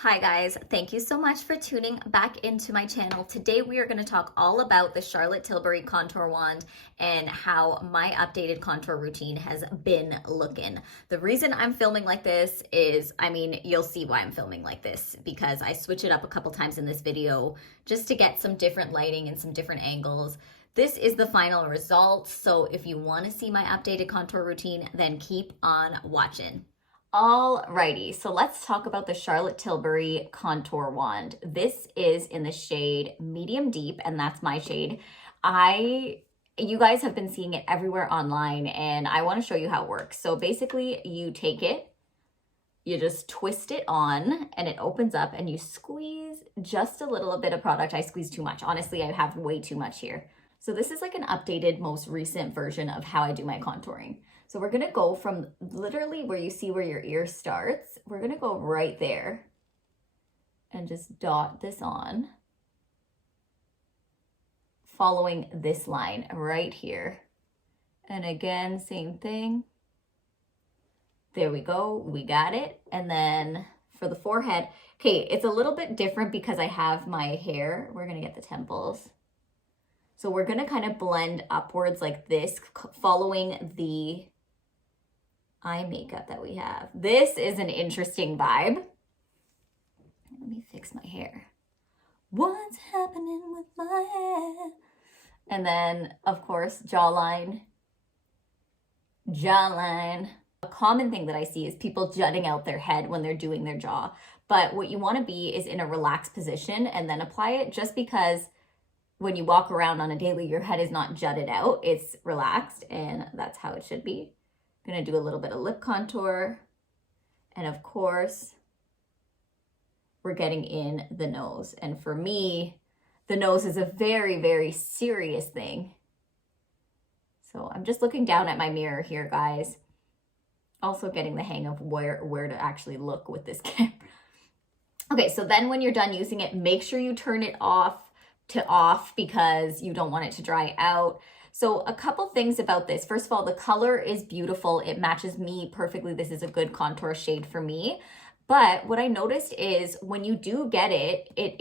Hi guys, thank you so much for tuning back into my channel. Today we are going to talk all about the Charlotte Tilbury contour wand and how my updated contour routine has been looking. The reason I'm filming like this is, you'll see why I'm filming like this because I switch it up a couple times in this video just to get some different lighting and some different angles. This is the final result, so if you want to see my updated contour routine, then keep on watching. Alrighty, so let's talk about the Charlotte Tilbury contour wand. This is in the shade medium deep, and that's my shade. You guys have been seeing it everywhere online, and I want to show you how it works. So basically, you take it, you just twist it on, and it opens up, and you squeeze just a little bit of product. I squeeze too much. Honestly, I have way too much here. So this is like an updated, most recent version of how I do my contouring. So we're gonna go from literally where you see where your ear starts, we're gonna go right there and just dot this on, following this line right here. And again, same thing. There we go, we got it. And then for the forehead, okay, it's a little bit different because I have my hair. We're gonna get the temples. So we're gonna kind of blend upwards like this, following the eye makeup that we have. This is an interesting vibe. Let me fix my hair. What's happening with my hair? And then, of course, jawline. Jawline. A common thing that I see is people jutting out their head when they're doing their jaw. But what you want to be is in a relaxed position and then apply it, just because when you walk around on a daily, your head is not jutted out. It's relaxed, and that's how it should be. I'm gonna do a little bit of lip contour. And of course, we're getting in the nose. And for me, the nose is a very, very serious thing. So I'm just looking down at my mirror here, guys. Also getting the hang of where to actually look with this camera. Okay, so then when you're done using it, make sure you turn it off because you don't want it to dry out. So a couple things about this. First of all, the color is beautiful. It matches me perfectly. This is a good contour shade for me. But what I noticed is when you do get it, it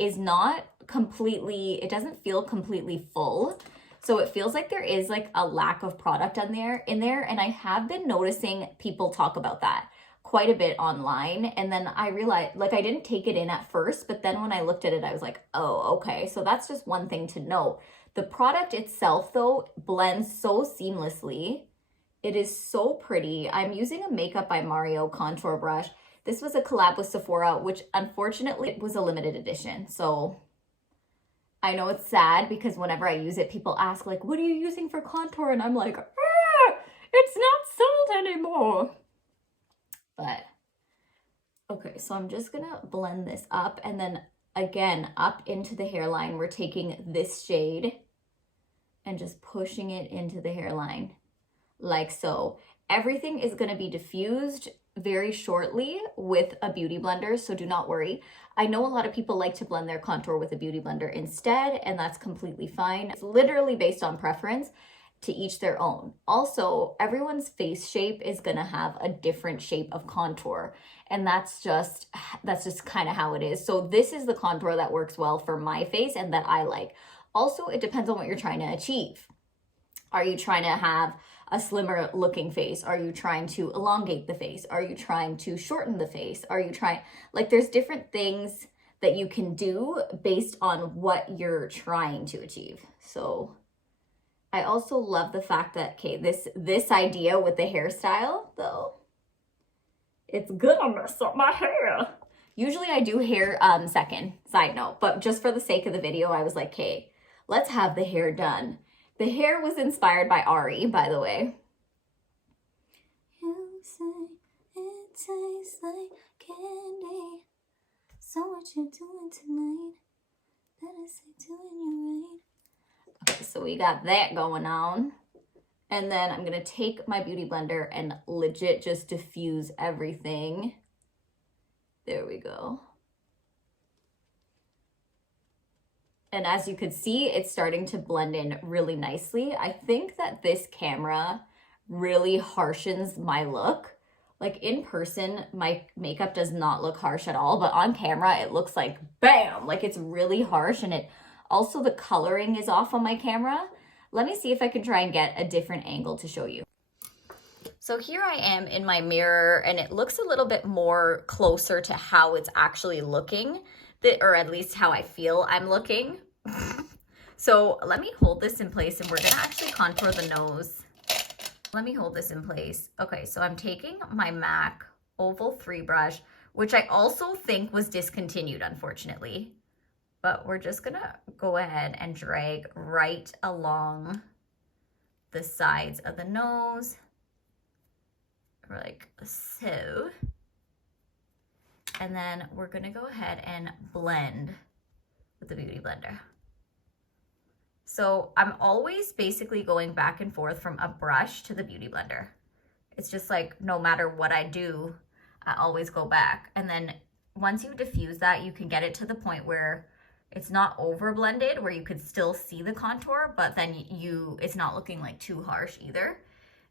doesn't feel completely full. So it feels like there is like a lack of product in there. And I have been noticing people talk about that quite a bit online. And then I realized, like, I didn't take it in at first, but then when I looked at it, I was like, oh, okay. So that's just one thing to note. The product itself, though, blends so seamlessly. It is so pretty. I'm using a Makeup by Mario contour brush. This was a collab with Sephora, which unfortunately it was a limited edition. So I know it's sad because whenever I use it, people ask, like, what are you using for contour? And I'm like, it's not sold anymore. But okay, so I'm just gonna blend this up, and then again up into the hairline, we're taking this shade and just pushing it into the hairline like so. Everything is gonna be diffused very shortly with a beauty blender, so do not worry. I know a lot of people like to blend their contour with a beauty blender instead, and that's completely fine. It's literally based on preference. To each their own. Also, everyone's face shape is gonna have a different shape of contour, and that's just kind of how it is. So this is the contour that works well for my face and that I like. Also, it depends on what you're trying to achieve. Are you trying to have a slimmer looking face? Are you trying to elongate the face? Are you trying to shorten the face? Are you trying, like, there's different things that you can do based on what you're trying to achieve. So I also love the fact that, okay, this idea with the hairstyle, though, it's gonna mess up my hair. Usually I do hair second, side note, but just for the sake of the video, I was like, okay, let's have the hair done. The hair was inspired by Ari, by the way. You say it tastes like candy. So what you doing tonight? Better say doing you right. Okay, so we got that going on. And then I'm gonna take my beauty blender and legit just diffuse everything. There we go. And as you could see, it's starting to blend in really nicely. I think that this camera really harshens my look Like in person, my makeup does not look harsh at all, but on camera, it looks like bam, like it's really harsh. And it also, the coloring is off on my camera. Let me see if I can try and get a different angle to show you. So here I am in my mirror, and it looks a little bit more closer to how it's actually looking, or at least how I feel I'm looking. So let me hold this in place, and we're gonna actually contour the nose. Let me hold this in place. Okay, so I'm taking my MAC Oval 3 brush, which I also think was discontinued, unfortunately. But we're just gonna go ahead and drag right along the sides of the nose, like so. And then we're gonna go ahead and blend with the Beauty Blender. So I'm always basically going back and forth from a brush to the Beauty Blender. It's just like, no matter what I do, I always go back. And then once you diffuse that, you can get it to the point where it's not over blended, where you could still see the contour, but then it's not looking like too harsh either.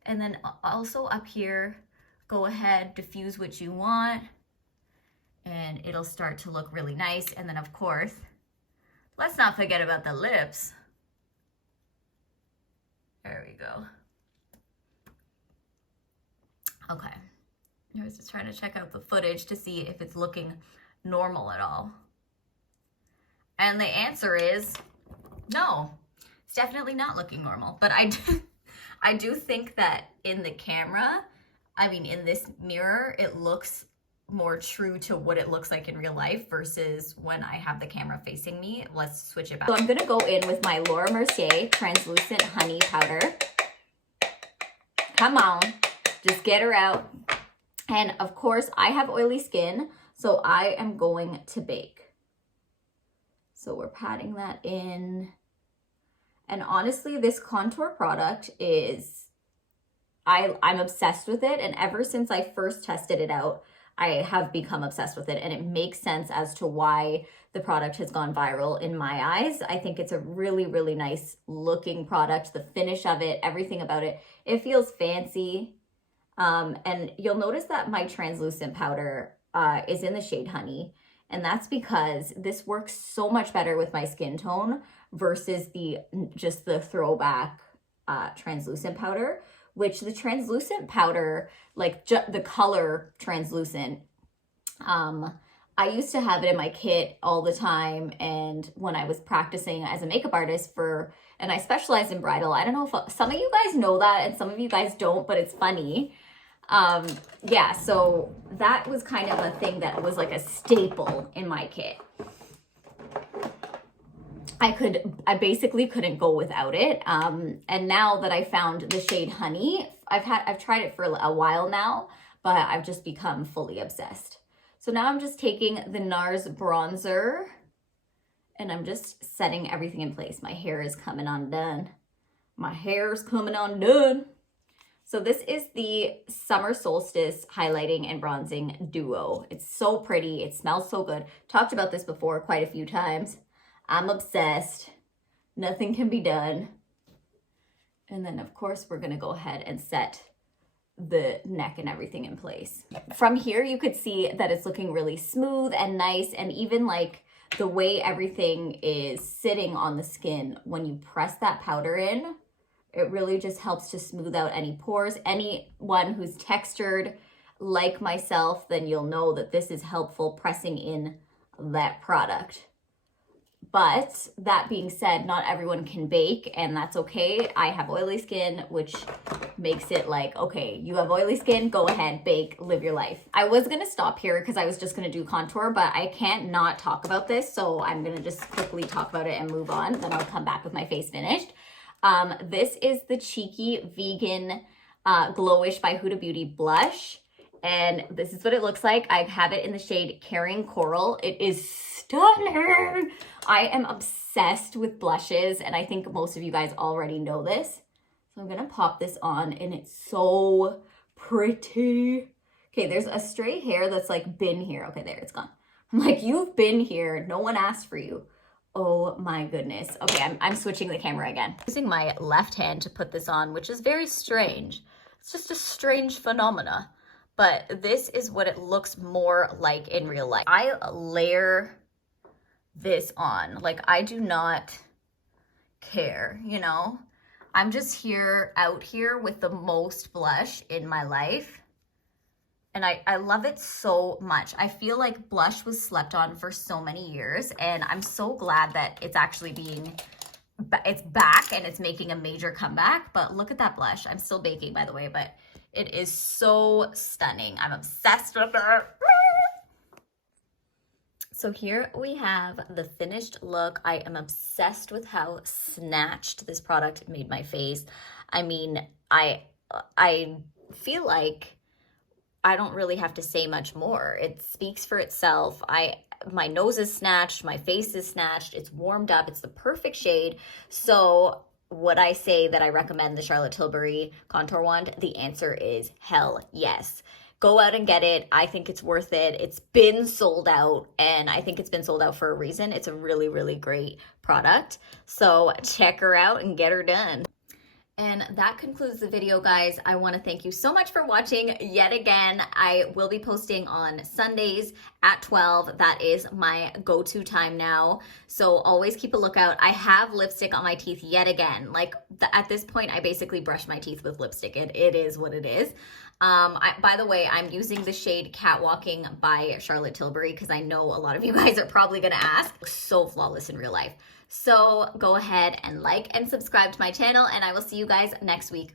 And then also up here, go ahead, diffuse what you want, and it'll start to look really nice. And then of course, let's not forget about the lips. There we go. Okay, I was just trying to check out the footage to see if it's looking normal at all. And the answer is no, it's definitely not looking normal. But I do think that in the camera, I mean, in this mirror, it looks more true to what it looks like in real life versus when I have the camera facing me. Let's switch it back. So I'm gonna go in with my Laura Mercier Translucent Honey Powder. Come on, just get her out. And of course, I have oily skin, so I am going to bake. So we're patting that in. And honestly, this contour product is, I'm obsessed with it. And ever since I first tested it out, I have become obsessed with it, and it makes sense as to why the product has gone viral in my eyes. I think it's a really, really nice looking product. The finish of it, everything about it, it feels fancy. And you'll notice that my translucent powder is in the shade Honey, and that's because this works so much better with my skin tone versus just the throwback translucent powder. Which the translucent powder, like the color translucent, I used to have it in my kit all the time. And when I was practicing as a makeup artist and I specialize in bridal, I don't know if some of you guys know that and some of you guys don't, but it's funny. Yeah, so that was kind of a thing that was like a staple in my kit. I basically couldn't go without it. And now that I found the shade Honey, I've tried it for a while now, but I've just become fully obsessed. So now I'm just taking the Nars Bronzer and I'm just setting everything in place. My hair is coming undone. My hair's coming undone. So this is the Summer Solstice Highlighting and Bronzing Duo. It's so pretty. It smells so good. Talked about this before quite a few times. I'm obsessed. Nothing can be done. And then of course we're gonna go ahead and set the neck and everything in place. From here you could see that it's looking really smooth and nice, and even like the way everything is sitting on the skin when you press that powder in, it really just helps to smooth out any pores. Anyone who's textured like myself, then you'll know that this is helpful pressing in that product. But that being said, not everyone can bake, and that's okay. I have oily skin, which makes it like, okay, you have oily skin, go ahead, bake, live your life. I was gonna stop here because I was just gonna do contour, but I can't not talk about this, so I'm gonna just quickly talk about it and move on, then I'll come back with my face finished. This is the Cheeky Vegan GloWish by Huda Beauty blush. And this is what it looks like. I have it in the shade Caring Coral. It is stunning. I am obsessed with blushes, and I think most of you guys already know this. So I'm gonna pop this on, and it's so pretty. Okay, there's a stray hair that's like been here. Okay, there, it's gone. I'm like, you've been here. No one asked for you. Oh my goodness. Okay, I'm switching the camera again. Using my left hand to put this on, which is very strange. It's just a strange phenomena. but this is what it looks more like in real life. I layer this on. Like, I do not care, you know? I'm just out here with the most blush in my life. And I love it so much. I feel like blush was slept on for so many years, and I'm so glad that it's actually it's back and it's making a major comeback. But look at that blush. I'm still baking, by the way, but it is so stunning. I'm obsessed with it. So here we have the finished look. I am obsessed with how snatched this product made my face. I mean, I feel like I don't really have to say much more. It speaks for itself. My nose is snatched, my face is snatched, it's warmed up, it's the perfect shade. So would I say that I recommend the Charlotte Tilbury Contour Wand? The answer is hell yes. Go out and get it. I think it's worth it. It's been sold out, and I think it's been sold out for a reason. It's a really, really great product. So check her out and get her done. And that concludes the video, guys. I want to thank you so much for watching yet again. I will be posting on Sundays at 12. That is my go-to time now. So always keep a lookout. I have lipstick on my teeth yet again. Like, at this point, I basically brush my teeth with lipstick. It is what it is. By the way, I'm using the shade Catwalking by Charlotte Tilbury because I know a lot of you guys are probably going to ask. So flawless in real life. So go ahead and like and subscribe to my channel, and I will see you guys next week.